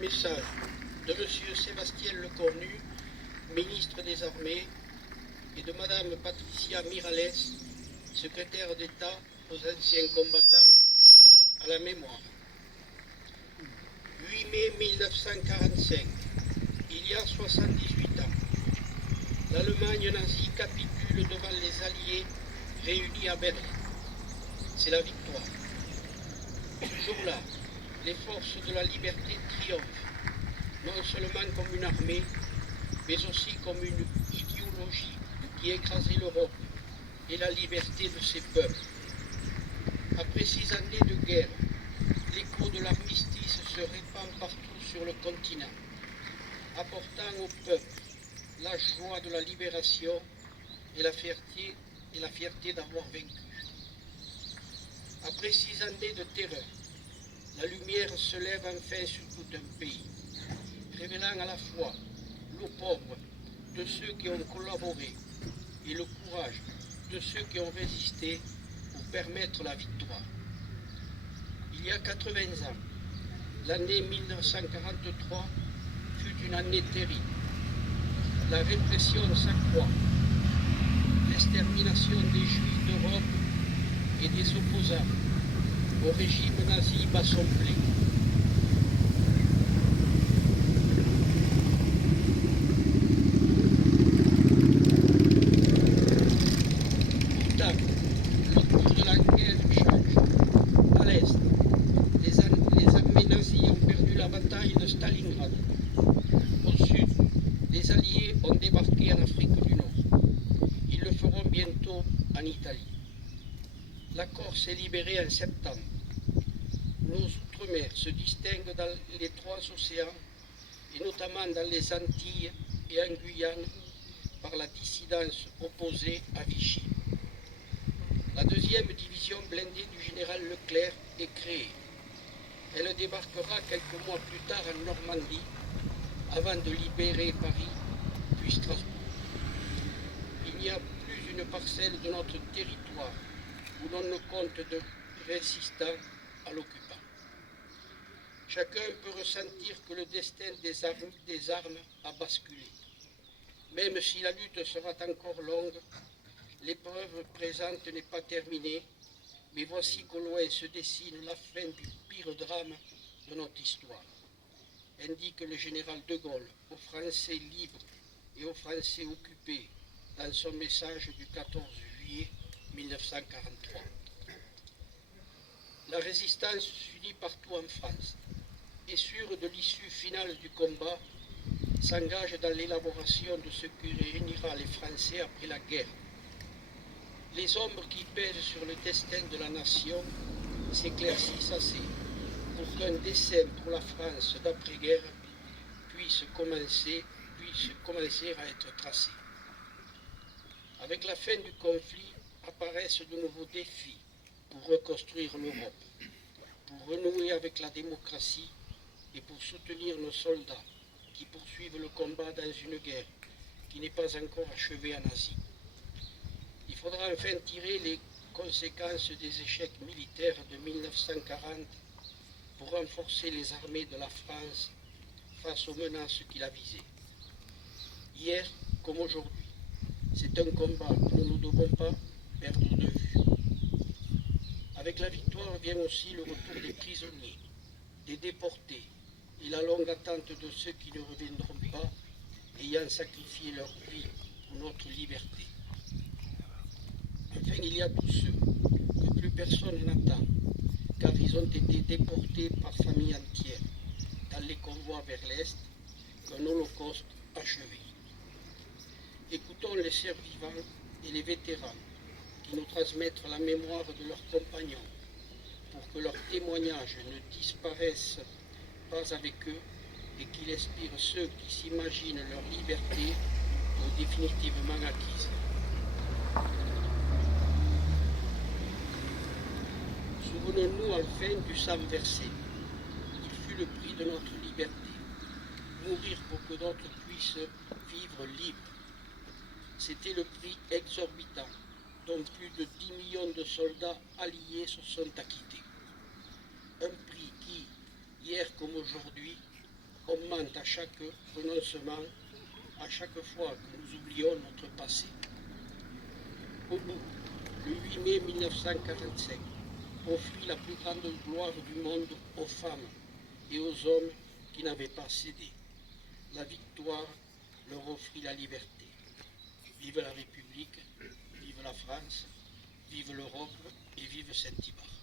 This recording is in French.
message de M. Sébastien Lecornu, ministre des Armées, et de Mme Patricia Miralles, secrétaire d'État aux anciens combattants, à la mémoire. 8 mai 1945, il y a 78 ans, l'Allemagne nazie capitule devant les Alliés réunis à Berlin. C'est la victoire. Ce jour-là, les forces de la liberté triomphent, non seulement comme une armée, mais aussi comme une idéologie qui écrasait l'Europe et la liberté de ses peuples. Après 6 années de guerre, l'écho de l'armistice se répand partout sur le continent, apportant au peuple la joie de la libération et la fierté d'avoir vaincu. Après 6 années de terreur, la lumière se lève enfin sur tout un pays, révélant à la fois l'opprobre de ceux qui ont collaboré et le courage de ceux qui ont résisté pour permettre la victoire. Il y a 80 ans, l'année 1943 fut une année terrible. La répression s'accroît, l'extermination des Juifs d'Europe et des opposants au régime nazi bat son plein. Pourtant, le cours de la guerre change. À l'Est, les armées nazies ont perdu la bataille de Stalingrad. Au Sud, les Alliés ont débarqué en Afrique du Nord. Ils le feront bientôt en Italie. La Corse est libérée en septembre. Nos outre-mer se distinguent dans les 3 océans, et notamment dans les Antilles et en Guyane, par la dissidence opposée à Vichy. La 2e division blindée du général Leclerc est créée. Elle débarquera quelques mois plus tard en Normandie, avant de libérer Paris, puis Strasbourg. Il n'y a plus une parcelle de notre territoire où l'on ne compte de résistants à l'occupant. Chacun peut ressentir que le destin des armes a basculé. Même si la lutte sera encore longue, l'épreuve présente n'est pas terminée, mais voici qu'au loin se dessine la fin du pire drame de notre histoire, indique le général de Gaulle aux Français libres et aux Français occupés dans son message du 14 juillet 1943. La résistance s'unit partout en France et sûre de l'issue finale du combat, s'engage dans l'élaboration de ce qui réunira les Français après la guerre. Les ombres qui pèsent sur le destin de la nation s'éclaircissent assez pour qu'un dessein pour la France d'après-guerre puisse commencer à être tracé. Avec la fin du conflit apparaissent de nouveaux défis pour reconstruire l'Europe, pour renouer avec la démocratie et pour soutenir nos soldats qui poursuivent le combat dans une guerre qui n'est pas encore achevée en Asie. Il faudra enfin tirer les conséquences des échecs militaires de 1940 pour renforcer les armées de la France face aux menaces qu'il a visées. Hier comme aujourd'hui, c'est un combat que nous ne devons pas perdre de vue. Avec la victoire vient aussi le retour des prisonniers, des déportés et la longue attente de ceux qui ne reviendront pas, ayant sacrifié leur vie pour notre liberté. Enfin, il y a tous ceux que plus personne n'attend, car ils ont été déportés par famille entière dans les convois vers l'Est qu'un holocauste achevé. Écoutons les survivants et les vétérans qui nous transmettent la mémoire de leurs compagnons pour que leurs témoignages ne disparaissent pas avec eux et qu'il inspire ceux qui s'imaginent leur liberté définitivement acquise. Souvenons-nous enfin du sang versé. Il fut le prix de notre liberté. Mourir pour que d'autres puissent vivre libres. C'était le prix exorbitant dont plus de 10 millions de soldats alliés se sont acquittés. Un prix qui, hier comme aujourd'hui, On ment à chaque renoncement, à chaque fois que nous oublions notre passé. Au bout, le 8 mai 1945, offrit la plus grande gloire du monde aux femmes et aux hommes qui n'avaient pas cédé. La victoire leur offrit la liberté. Vive la République, vive la France, vive l'Europe et vive Saint-Ibar.